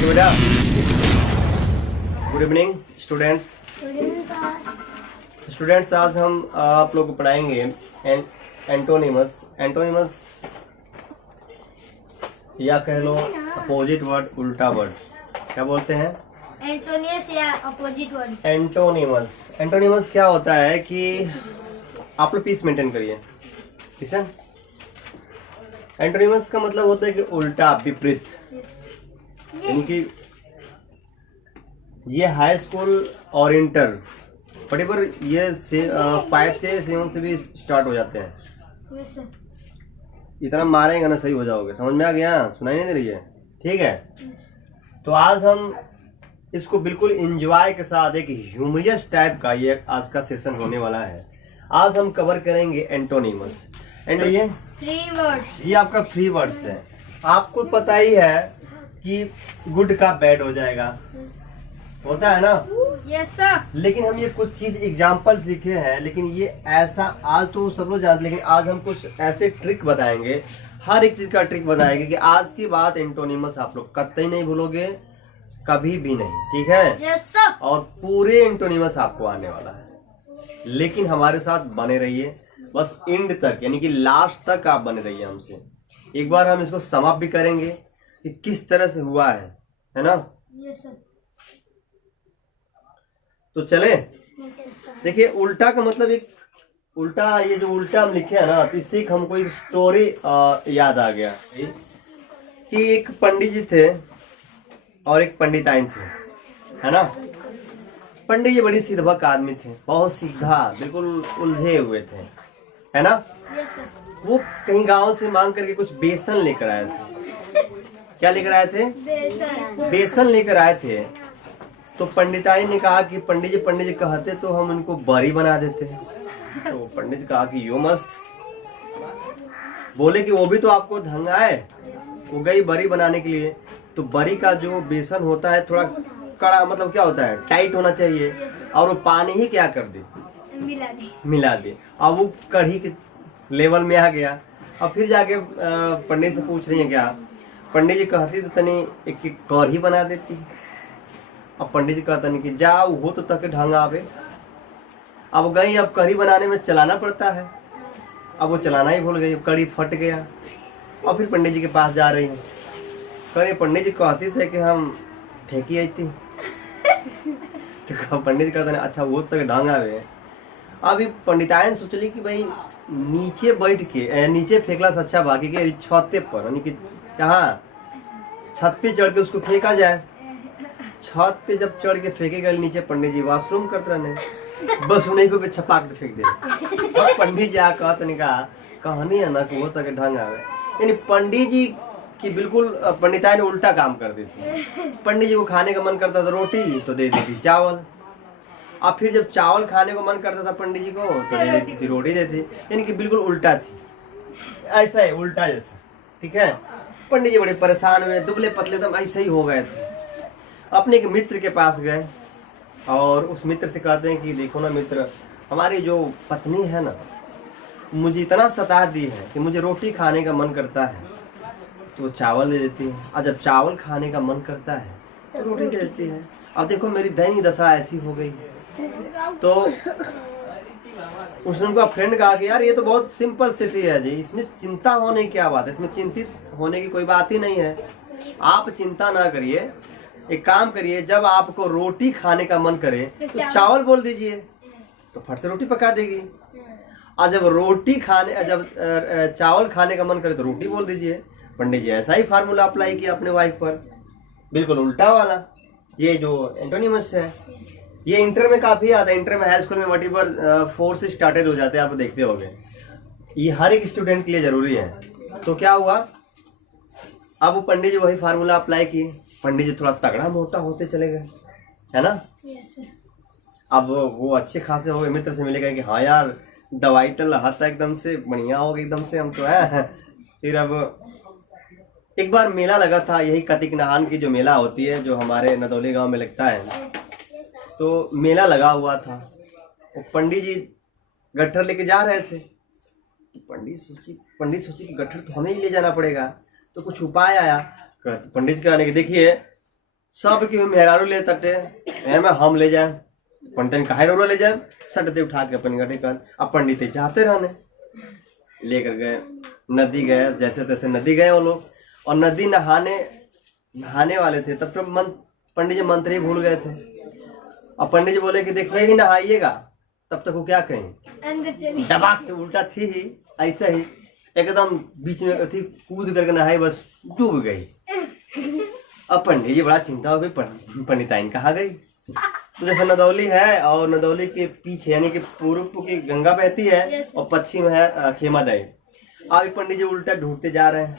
बेटा good evening students. Students आज हम आप लोग को पढ़ाएंगे एंटोनिमस। एंटोनिमस या कह लो अपोजिट वर्ड, उल्टा वर्ड। क्या बोलते हैं? एंटोनियस या अपोजिट वर्ड। एंटोनिमस। एंटोनिमस क्या होता है कि आप लोग पीस मेंटेन करिए, ठीक है। एंटोनिमस का मतलब होता है कि उल्टा, विपरीत। यानी कि ये हाई स्कूल और इंटर पर ये 5 से 7 से भी स्टार्ट हो जाते हैं। इतना मारेंगे ना सही हो जाओगे। समझ में आ गया? सुनाई नहीं दे रही है? ठीक है। तो आज हम इसको बिल्कुल एंजॉय के साथ एक ह्यूमरियस टाइप का ये आज का सेशन होने वाला है। आज हम कवर करेंगे एंटोनिमस। एंड ये फ्री वर्ड्स, ये आपका फ्री वर्ड्स है। आपको पता ही है कि गुड का बैड हो जाएगा, होता है ना? Yes sir. लेकिन हम ये कुछ चीज एग्जाम्पल्स लिखे हैं, लेकिन ये ऐसा आज तो सब लोग जानते, लेकिन आज हम कुछ ऐसे ट्रिक बताएंगे, हर एक चीज का ट्रिक बताएंगे कि आज की बात एंटोनिमस आप लोग कतई नहीं भूलोगे, कभी भी नहीं, ठीक है? Yes sir. और पूरे एंटोनिमस आपको आने वाला है, लेकिन हमारे साथ बने रहिए बस एंड तक, यानी कि लास्ट तक आप बने रहिए हमसे। एक बार हम इसको समाप्त भी करेंगे कि किस तरह से हुआ है ना? Yes sir. तो चले देखिए, उल्टा का मतलब एक उल्टा, ये जो उल्टा हम लिखे है ना, तो इससे एक हमको एक स्टोरी याद आ गया कि एक पंडित जी थे और एक पंडिताइन थे, है ना? पंडित जी बड़ी सीधभक आदमी थे, बहुत सीधा, बिल्कुल उलझे हुए थे, है ना? Yes sir. वो कहीं गांव से मांग करके कुछ बेसन लेकर आए थे। क्या लेकर आए थे? बेसन लेकर आए थे। तो पंडिताई ने कहा कि पंडित जी कहते तो हम उनको बरी बना देते हैं। तो पंडित जी कहा कि यो मस्त। बोले कि वो भी तो आपको ढंग आए, वो गई बरी बनाने के लिए। तो बरी का जो बेसन होता है थोड़ा कड़ा, मतलब क्या होता है, टाइट होना चाहिए, और वो पानी ही क्या कर दे, मिला दे। अब वो कढ़ी के लेवल में आ गया। अब फिर जाके पंडित से पूछ रही है क्या? पंडित जी कहती तो तनी एक कढ़ी बना देती। अब पंडित जी कहता नहीं कि जाओ वो तो तक ढंग आवे। अब गई, अब कढ़ी बनाने में चलाना पड़ता है, अब वो चलाना ही भूल गई, कढ़ी फट गया। और फिर पंडित जी के पास जा रही है, कहे पंडित जी कहते थे कि हम ठेकी आई थी। तो पंडित जी कहते अच्छा वो तक ढंग आवे। अभी पंडितायन सोचली कि भाई नीचे बैठ के, नीचे फेंकला से अच्छा बाकी के छत पर, यानी कि कहाँ, छत पे चढ़ के उसको फेंका जाए। छत पे जब चढ़ के फेंके गए नीचे, पंडित जी वॉशरूम करते रहने, बस उन्हीं को पे छपाक के फेंक दे। और पंडित जी आ कहते नहीं कहा कहानी है ना कि वो तक ढंग आवे। यानी पंडित जी की बिल्कुल पंडिताई ने उल्टा काम कर दी थी। पंडित जी को खाने का मन करता था रोटी, तो दे देती चावल। अब फिर जब चावल खाने को मन करता था पंडित जी को, तो दे देती थी रोटी देती। यानी कि बिल्कुल उल्टा थी, ऐसा है उल्टा जैसा, ठीक है। पंडित जी बड़े परेशान हुए, दुबले पतले दम ऐसे ही हो गए थे। अपने एक मित्र के पास गए और उस मित्र से कहते हैं कि देखो ना मित्र, हमारी जो पत्नी है ना, मुझे इतना सता दी है कि मुझे रोटी खाने का मन करता है तो चावल दे देती है, और जब चावल खाने का मन करता है तो रोटी दे देती है। अब देखो मेरी दैनिक दशा ऐसी हो गई। तो उसने उनका फ्रेंड कहा कि यार ये तो बहुत सिंपल स्थिति है जी, इसमें चिंता होने की क्या बात है, इसमें चिंतित होने की कोई बात ही नहीं है। आप चिंता ना करिए, एक काम करिए, जब आपको रोटी खाने का मन करे तो चावल बोल दीजिए, तो फट से रोटी पका देगी। और जब चावल खाने का मन करे तो रोटी बोल दीजिए। पंडित जी ऐसा ही फार्मूला अप्लाई किया अपने वाइफ पर, बिल्कुल उल्टा वाला। ये जो एंटोनिमस है, ये इंटर में काफी आता है। इंटर में हाई स्कूल में वटीवर 4 से स्टार्टेड हो जाते हैं, आप देखते होंगे। ये हर एक स्टूडेंट के लिए जरूरी है। तो क्या हुआ, अब वो पंडित जी वही फार्मूला अप्लाई किए। पंडित जी थोड़ा तगड़ा मोटा होते चले गए, है ना? अब वो अच्छे खासे हो गए। मित्र से मिले गए कि हाँ यार दवाई तो लहाता एकदम से बढ़िया हो गई, एकदम से हम तो है। फिर अब एक बार मेला लगा था, यही कतिक नहान की जो मेला होती है, जो हमारे नदौली गांव में लगता है, तो मेला लगा हुआ था। वो पंडित जी गट्ठर लेके जा रहे थे। तो पंडित सोची कि गट्ठर तो हमें ही ले जाना पड़ेगा। तो कुछ उपाय आया। पंडित जी कहने कि देखिए सब की मेहरारू ले तटे में हम ले जाए पंडित काहे रो ले जाए सटते उठा के अपन गटे कर अब पंडित चाहते रहने लेकर गए नदी गए, जैसे तैसे नदी गए वो लोग और नदी नहाने वाले थे तब तो पंडित जी मंत्र ही भूल गए थे। अब पंडित जी बोले कि देखिए ही नहाइएगा, तब तक वो क्या कहें अंदर चली दबाक से उल्टा थी ही ऐसा ही एकदम बीच में थी कूद करके नहाई बस डूब गई। अब पंडित जी बड़ा चिंता हो गई पंडिताइन कहाँ गई। तो जैसे नदौली है और नदौली के पीछे यानी कि पूर्व की गंगा बहती है और पश्चिम है खेमादई। अब पंडित जी उल्टा ढूंढते जा रहे हैं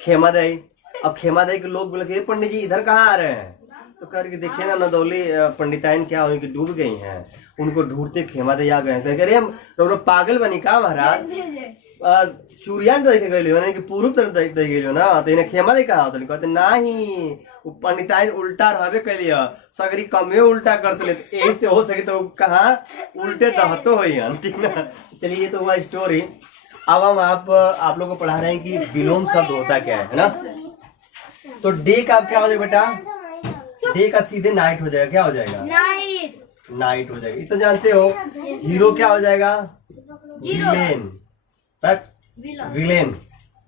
खेमादई। अब खेमादई के लोग बोले कि पंडित जी इधर कहाँ आ रहे हैं, तो कह रहे देखिए ना नदौली पंडिताइन क्या हुई कि डूब गई हैं, उनको ढूंढते खेमादई आ गए। कह रहे हम पागल बनी का महाराज चूड़ियान देखे गए यानी कि पूर्व तरफ देख गए ना, तो इन्हें खेमा दे कहा कहते नहीं पंडिताइन उल्टा रहबे कैलिए सगरी कमे उल्टा करते ले यही से हो सके तो कहा उल्टे दहतो हो ठीक ना। चलिए ये तो हुआ स्टोरी। अब हम आप लोग को पढ़ा रहे हैं कि विलोम शब्द होता क्या है ना। तो डे का क्या हो जाएगा बेटा, डे का सीधे नाइट हो जाएगा, क्या हो जाएगा नाइट हो जाएगा। इतना जानते हो। हीरो क्या हो जाएगा विलेन,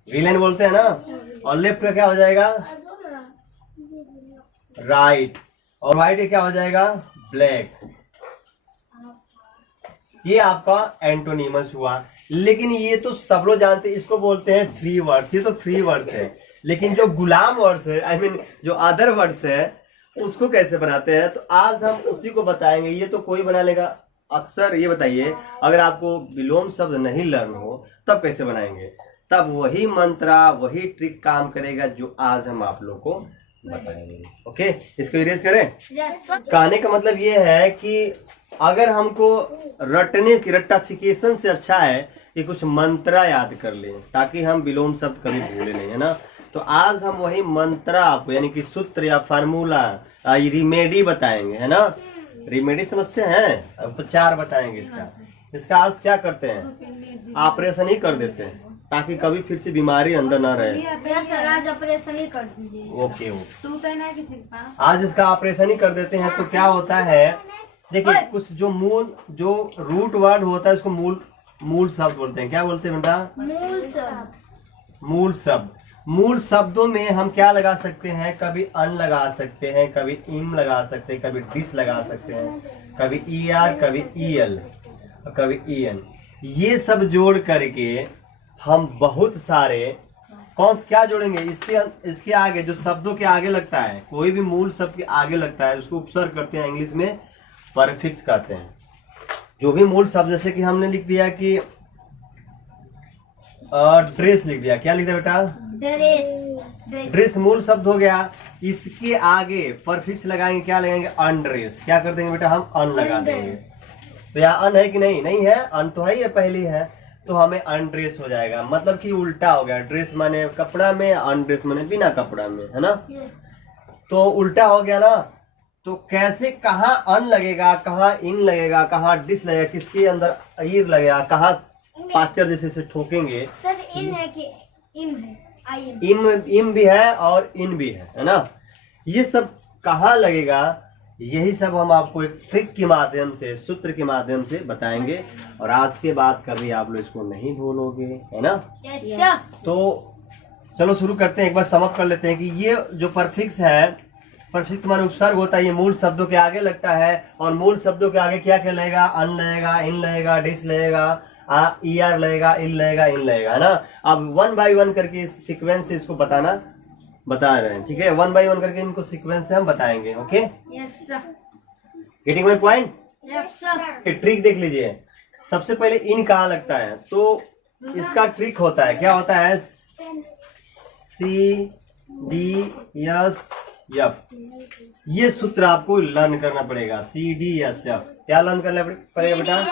विलेन बोलते हैं ना। और लेफ्ट का क्या हो जाएगा राइट, और राइट का क्या हो जाएगा ब्लैक। ये आपका एंटोनिमस हुआ। लेकिन ये तो सब लोग जानते हैं, इसको बोलते हैं फ्री वर्ड्स। ये तो फ्री वर्ड्स है, लेकिन जो गुलाम वर्ड्स है आई मीन जो अदर वर्ड्स है उसको कैसे बनाते हैं, तो आज हम उसी को बताएंगे। ये तो कोई बना लेगा। अक्सर ये बताइए अगर आपको विलोम शब्द नहीं लर्न हो तब कैसे बनाएंगे, तब वही मंत्रा वही ट्रिक काम करेगा जो आज हम आप लोग को बताएंगे। ओके, इसको इरेज करें। कहने का मतलब ये है कि अगर हमको रटने की रट्टाफिकेशन से अच्छा है कि कुछ मंत्रा याद कर लें ताकि हम विलोम शब्द कभी भूले नहीं, है ना। तो आज हम वही मंत्रा आपको यानी कि सूत्र या फार्मूला रिमेडी बताएंगे, है ना। रिमेडी समझते हैं, उपचार बताएंगे इसका आज क्या करते हैं ऑपरेशन ही कर देते हैं ताकि कभी फिर से बीमारी अंदर ना रहे। सर आज ऑपरेशन ही कर दीजिए। ओके आज इसका ऑपरेशन ही कर देते हैं। तो क्या होता है देखिए कुछ जो रूट वर्ड होता है उसको मूल शब्द बोलते हैं। क्या बोलते हैं बेटा मूल शब्द। मूल शब्दों में हम क्या लगा सकते हैं, कभी अन लगा सकते हैं, कभी इम लगा सकते हैं, कभी डिस लगा सकते हैं, कभी ER, कभी EL, कभी EN। ये सब जोड़ करके हम बहुत सारे क्या जोड़ेंगे इसके आगे जो शब्दों के आगे लगता है, कोई भी मूल शब्द के आगे लगता है उसको उपसर्ग करते हैं, इंग्लिश में परफिक्स कहते हैं। जो भी मूल शब्द जैसे कि हमने लिख दिया कि ड्रेस लिख दिया, क्या लिख दिया बेटा ड्रेस मूल शब्द हो गया। इसके आगे परफिक्स लगाएंगे, क्या लगाएंगे अनड्रेस। क्या कर देंगे बेटा हम अन लगा देंगे। तो यहाँ अन है कि नहीं है, अन तो है ही पहली है, तो हमें अनड्रेस हो जाएगा। मतलब कि उल्टा हो गया, ड्रेस माने कपड़ा में, अनड्रेस माने बिना कपड़ा में, है ना। तो उल्टा हो गया ना। तो कैसे कहाँ अन लगेगा, कहाँ इन लगेगा, कहाँ डिस लगेगा, किसके अंदर ईर लगेगा, कहाँ पाचर जैसे ठोकेंगे। सर इन है कि इम है, इम भी है और इन भी है ना। ये सब कहाँ लगेगा यही सब हम आपको एक ट्रिक के माध्यम से, सूत्र के माध्यम से बताएंगे। और आज के बाद कभी आप लोग इसको नहीं भूलोगे, है ना। तो चलो शुरू करते हैं, एक बार समअप कर लेते हैं कि ये जो परफिक्स है, परफिक्स माने उपसर्ग होता है, ये मूल शब्दों के आगे लगता है। और मूल शब्दों के आगे क्या क्या लगेगा, अन लगेगा, इन लगेगा, डिस लगेगा, ER लगेगा, इन लगेगा, इन लगेगा, है ना। अब 1 by 1 करके इस सीक्वेंस से इसको बता रहे हैं, ठीक है। 1 by 1 करके इनको सीक्वेंस से हम बताएंगे। Okay, getting my point. एक ट्रिक देख लीजिए। सबसे पहले इन कहाँ लगता है, तो इसका ट्रिक होता है, क्या होता है CDSF। ये सूत्र आपको लर्न करना पड़ेगा। CDSF क्या लर्न करना पड़ेगा बेटा,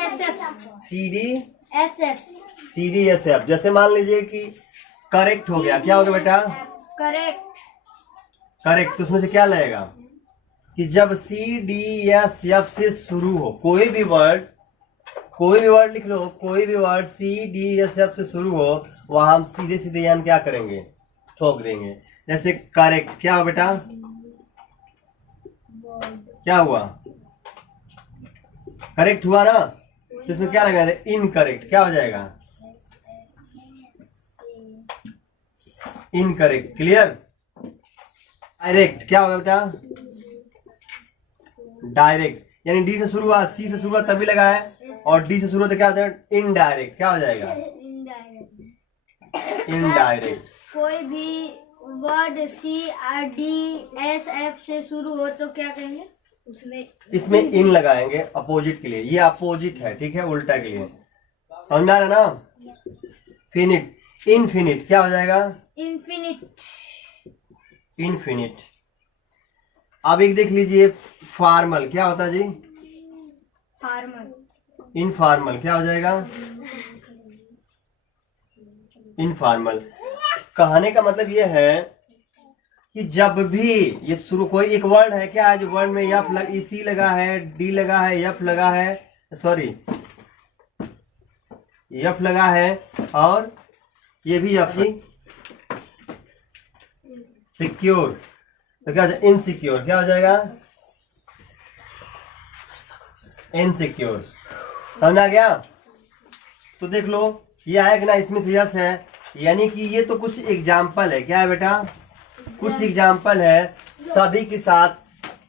CDSF। जैसे मान लीजिए कि करेक्ट हो गया, क्या हो गया बेटा करेक्ट। तो उसमें से क्या लगेगा कि जब CDSF से शुरू हो कोई भी वर्ड लिख लो, कोई भी वर्ड CDSF से शुरू हो, वहां हम सीधे यानी क्या करेंगे ठोक देंगे। जैसे करेक्ट क्या हो बेटा क्या हुआ, करेक्ट हुआ ना। तो इसमें क्या लगाए थे, इनकरेक्ट, क्या हो जाएगा, इनकरेक्ट। क्लियर। डायरेक्ट क्या होगा बेटा, डायरेक्ट, यानी डी से शुरू हुआ, सी से शुरू हुआ तभी लगा है, और डी से शुरू होता क्या होता है, इनडायरेक्ट, क्या हो जाएगा, इनडायरेक्ट। कोई भी word C R D S F से शुरू हो तो क्या कहेंगे, इसमें इन लगाएंगे अपोजिट के लिए, ये अपोजिट है, ठीक है, उल्टा के लिए। समझ में आ रहा है ना। फिनिट, इनफिनिट क्या हो जाएगा, इन्फिनिट। इनफिनिट। अब एक देख लीजिए, फॉर्मल क्या होता है जी, फॉर्मल। इनफॉर्मल क्या हो जाएगा, इनफॉर्मल। कहने का मतलब ये है कि जब भी ये शुरू कोई एक वर्ड है, क्या आज वर्ड में एफ सी लगा है, डी लगा है, एफ लगा है, सॉरी एफ लगा है, और ये भी एफ जी, सिक्योर, तो क्या हो जाएगा, इनसिक्योर, क्या हो जाएगा, इनसिक्योर। समझ आ गया। तो देख लो ये आया कि ना, इसमें से यस है, यानी कि ये तो कुछ एग्जाम्पल है, क्या है बेटा, कुछ एग्जाम्पल है। सभी के साथ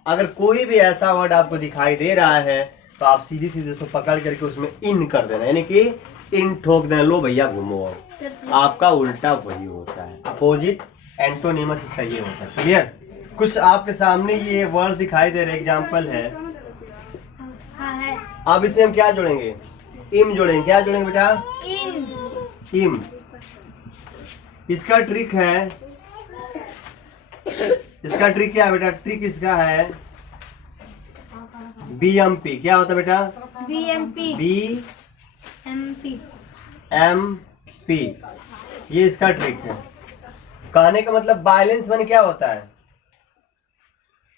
अगर कोई भी ऐसा वर्ड आपको दिखाई दे रहा है तो आप सीधी सीधे उसको पकड़ करके उसमें इन कर देना, यानी कि इन ठोक देना, लो भैया घूमो। आपका उल्टा वही होता है, अपोजिट एंटोनिमस इसका ये होता है। क्लियर। कुछ आपके सामने ये वर्ड दिखाई दे रहे एग्जाम्पल है। हाँ है। अब इसमें हम क्या जोड़ेंगे, इम जोड़ेंगे। क्या जोड़ेंगे बेटा, इम। इसका ट्रिक है, इसका ट्रिक क्या है बेटा, ट्रिक इसका है BMP। क्या होता है बेटा, BMP। BMP, ये इसका ट्रिक है। कहने का मतलब बैलेंस मन क्या होता है,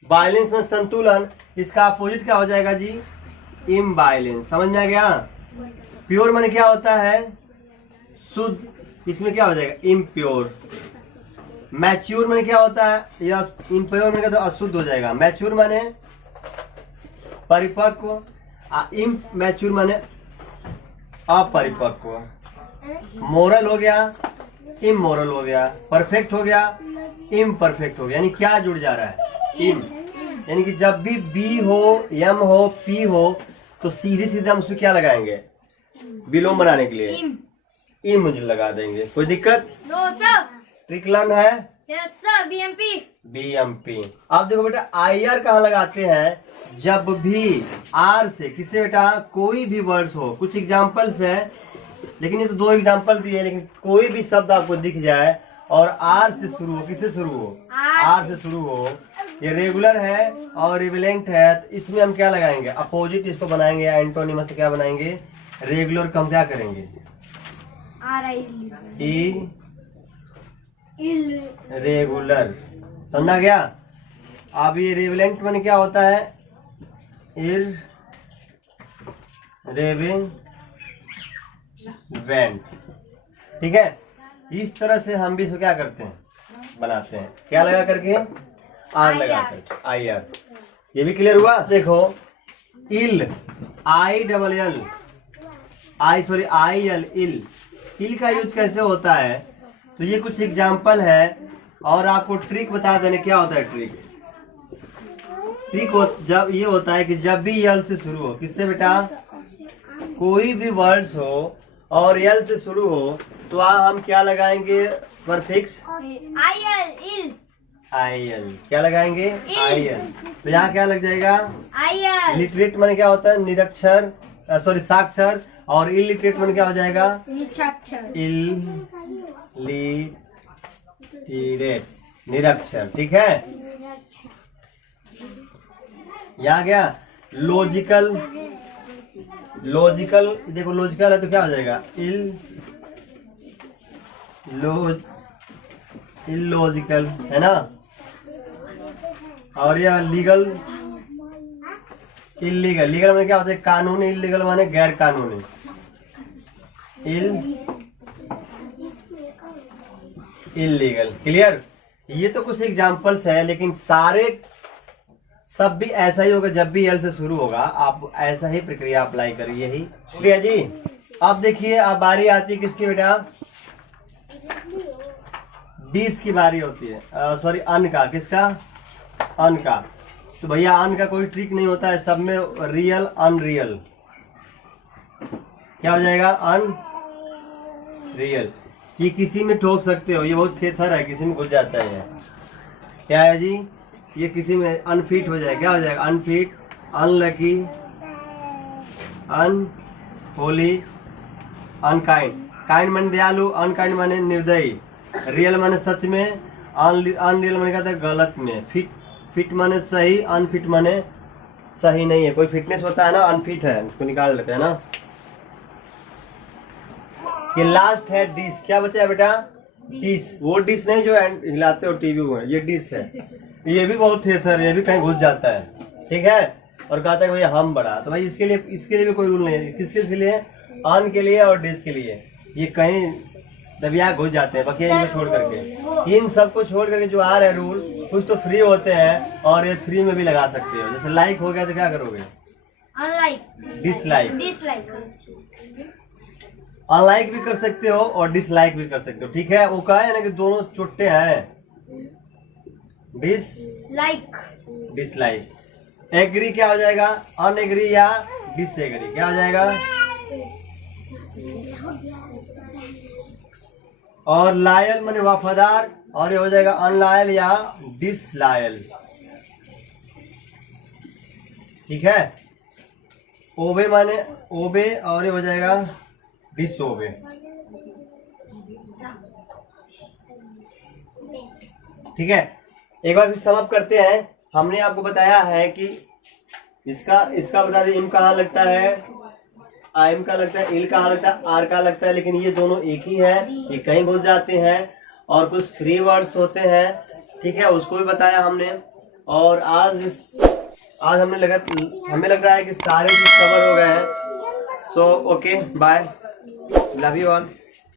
बैलेंस में संतुलन, इसका अपोजिट क्या हो जाएगा जी, इम्बैलेंस। समझ में आ गया। प्योर मन क्या होता है, शुद्ध, इसमें क्या हो जाएगा, इम्प्योर। मैच्योर माने क्या होता है, या इम्प्योर माने तो अशुद्ध हो जाएगा। मैच्योर माने परिपक्व, इम्मैच्योर माने अपरिपक्व। मोरल हो गया, इमोरल हो गया। परफेक्ट हो गया, इम्परफेक्ट हो गया। यानी क्या जुड़ जा रहा है, इम। यानी कि जब भी बी हो, एम हो, पी हो, तो सीधे सीधे हम उसमें क्या लगाएंगे, विलोम बनाने के लिए इम लगा देंगे। कोई दिक्कत, नो सर। ट्रिक लर्न है, यस सर। BMP। आप देखो बेटा, IR कहाँ लगाते हैं, जब भी आर से, किससे बेटा, कोई भी वर्ड्स हो। कुछ एग्जाम्पल्स है, लेकिन ये तो 2 एग्जाम्पल दिए, लेकिन कोई भी शब्द आपको दिख जाए और आर से शुरू हो, किससे शुरू हो, आर से शुरू हो, ये रेगुलर है और रिवेलेंट है, तो इसमें हम क्या लगाएंगे, अपोजिट इसको बनाएंगे, या एंटोनिमस क्या बनाएंगे, रेगुलर को हम क्या करेंगे, रेगुलर। समझा गया। अब ये रेवेलेंट में क्या होता है, रेवेलेंट। ठीक है। इस तरह से हम भी इसको क्या करते हैं, बनाते हैं, क्या लगा करके, आर लगा करके, IR। ये भी क्लियर हुआ। देखो इल, IL, इल का यूज कैसे होता है, तो ये कुछ एग्जाम्पल है और आपको ट्रिक बता देने। क्या होता है ट्रिक, जब ये होता है कि जब भी यल से शुरू हो, किससे बेटा, कोई भी वर्ड्स हो और यल से शुरू हो, तो हम क्या लगाएंगे, परफिक्स IL। क्या लगाएंगे, IL। तो यहाँ क्या लग जाएगा, लिटरेट मन क्या होता है, निरक्षर, सॉरी साक्षर, और इलिटरेट मन क्या हो जाएगा, इलिटरेट, निरक्षर। ठीक है। यहाँ गया लॉजिकल, देखो लॉजिकल है तो क्या हो जाएगा, इलॉजिकल, है ना। और यह लीगल, लीगल में क्या होता है, कानूनी। इलीगल माने गैर कानूनी। इलीगल। क्लियर। ये तो कुछ एग्जाम्पल्स है, लेकिन सब भी ऐसा ही होगा, जब भी एल से शुरू होगा आप ऐसा ही प्रक्रिया अप्लाई करिए ही। ठीक है जी। अब देखिए अब बारी आती है किसकी बेटा, डिस की बारी होती है, सॉरी अन का, किसका, अन का। तो भैया अन का कोई ट्रिक नहीं होता है, सब में रियल अनरियल, क्या हो जाएगा, अन रियल। ये किसी में ठोक सकते हो, ये बहुत थेथर है, किसी में घुस जाता है। क्या है जी, ये किसी में अनफिट हो जाएगा, क्या हो जाएगा, unfit, unlucky, unholy, unkind. Kind माने दयालु, अनकाइंड माने निर्दयी, रियल माने सच में, अनरियल माने कहता है गलत में, फिट माने सही, अनफिट माने सही नहीं है। कोई फिटनेस होता है ना, अनफिट है, उसको निकाल लेते हैं ना। ये लास्ट है डिश, क्या बचा है बेटा, डिश। वो डिश नहीं जो हिलाते हो टीवी में, ये डिश है। ये भी बहुत थेथर, ये भी कहीं घुस जाता है, ठीक है। और कहता है भैया हम बड़ा, तो भाई इसके लिए भी कोई रूल नहीं है। किसके लिए, अन के लिए और डिश के लिए। ये कहीं दबिया घुस जाते हैं, बाकी इनको छोड़ करके, इन सबको छोड़ करके जो आ रहे रूल, कुछ तो फ्री होते हैं और ये फ्री में भी लगा सकते हो। जैसे लाइक हो गया तो क्या करोगे, अनलाइक, डिसलाइक, डिसलाइक, अनलाइक भी कर सकते हो और डिसलाइक भी कर सकते हो, ठीक है। वो कहा है ना कि दोनों चुट्टे हैं, लाइक, डिसलाइक। एग्री क्या हो जाएगा, अनएग्री या डिसएग्री, क्या हो जाएगा। और लायल माने वफादार, और ये हो जाएगा अनलायल या डिसलायल, ठीक है। ओबे माने ओबे, और ये हो जाएगा डिसओबे, ठीक है। एक बार फिर समअप करते हैं। हमने आपको बताया है कि इसका बता दें, इम कहाँ लगता है, आइम का लगता है, इल कहाँ लगता है, आर का लगता है, लेकिन ये दोनों एक ही है, ये कहीं घुस जाते हैं। और कुछ फ्री वर्ड्स होते हैं, ठीक है, उसको भी बताया हमने। और आज हमें लग रहा है कि सारे चीज कवर हो गए हैं। So okay, bye, love you all.